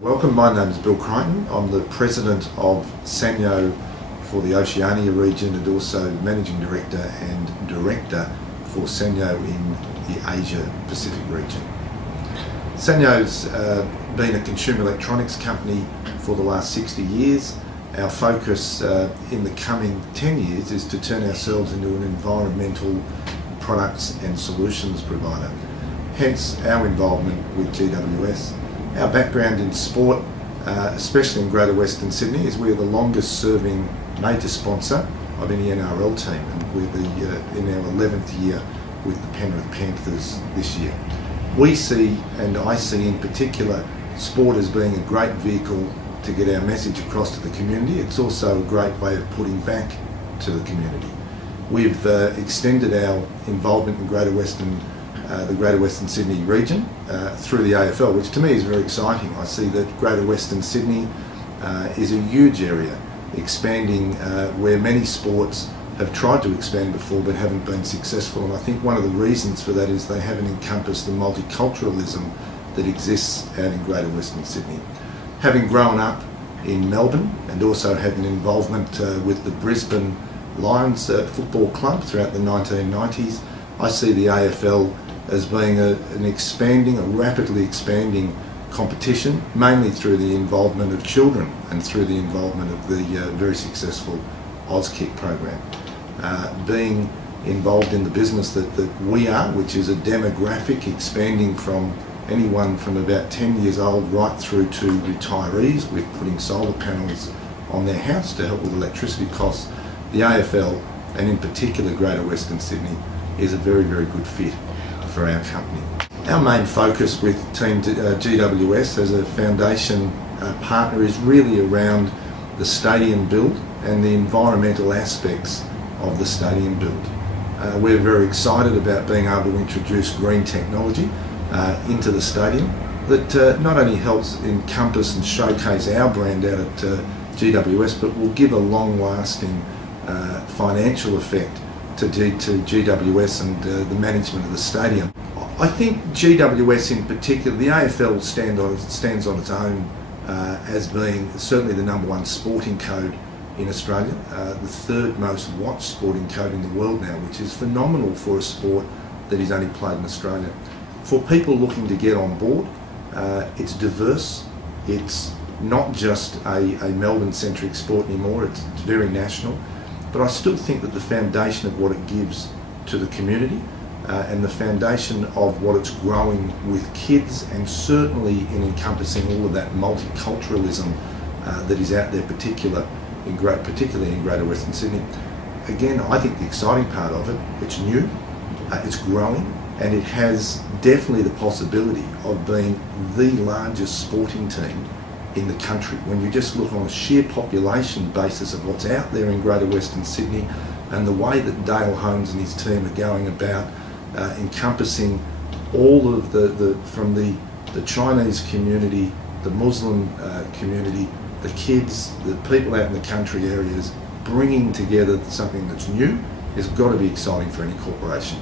Welcome, my name is Bill Crichton. I'm the President of Sanyo for the Oceania region and also Managing Director and Director for Sanyo in the Asia Pacific region. Sanyo's been a consumer electronics company for the last 60 years. Our focus in the coming 10 years is to turn ourselves into an environmental products and solutions provider, hence our involvement with GWS. Our background in sport, especially in Greater Western Sydney, is we're the longest serving major sponsor of any NRL team, and we're in our 11th year with the Penrith Panthers this year. We see, and I see in particular, sport as being a great vehicle to get our message across to the community. It's also a great way of putting back to the community. We've extended our involvement in the Greater Western Sydney region through the AFL, which to me is very exciting. I see that Greater Western Sydney is a huge area, expanding where many sports have tried to expand before but haven't been successful, and I think one of the reasons for that is they haven't encompassed the multiculturalism that exists out in Greater Western Sydney. Having grown up in Melbourne and also had an involvement with the Brisbane Lions football club throughout the 1990s, I see the AFL as being a rapidly expanding competition, mainly through the involvement of children and through the involvement of the very successful Auskick program. Being involved in the business that we are, which is a demographic expanding from anyone from about 10 years old right through to retirees, with putting solar panels on their house to help with electricity costs, the AFL, and in particular Greater Western Sydney, is a very, very good fit for our company. Our main focus with Team GWS as a foundation partner is really around the stadium build and the environmental aspects of the stadium build. We're very excited about being able to introduce green technology into the stadium that not only helps encompass and showcase our brand out at GWS, but will give a long-lasting financial effect to GWS and the management of the stadium. I think GWS in particular, the AFL stands on its own as being certainly the #1 sporting code in Australia, the third most watched sporting code in the world now, which is phenomenal for a sport that is only played in Australia. For people looking to get on board, it's diverse. It's not just a Melbourne-centric sport anymore, it's very national. But I still think that the foundation of what it gives to the community and the foundation of what it's growing with kids, and certainly in encompassing all of that multiculturalism that is out there, particularly in Greater Western Sydney. Again, I think the exciting part of it, it's new, it's growing, and it has definitely the possibility of being the largest sporting team in the country. When you just look on a sheer population basis of what's out there in Greater Western Sydney and the way that Dale Holmes and his team are going about encompassing all of from the Chinese community, the Muslim community, the kids, the people out in the country areas, bringing together something that's new, has got to be exciting for any corporation.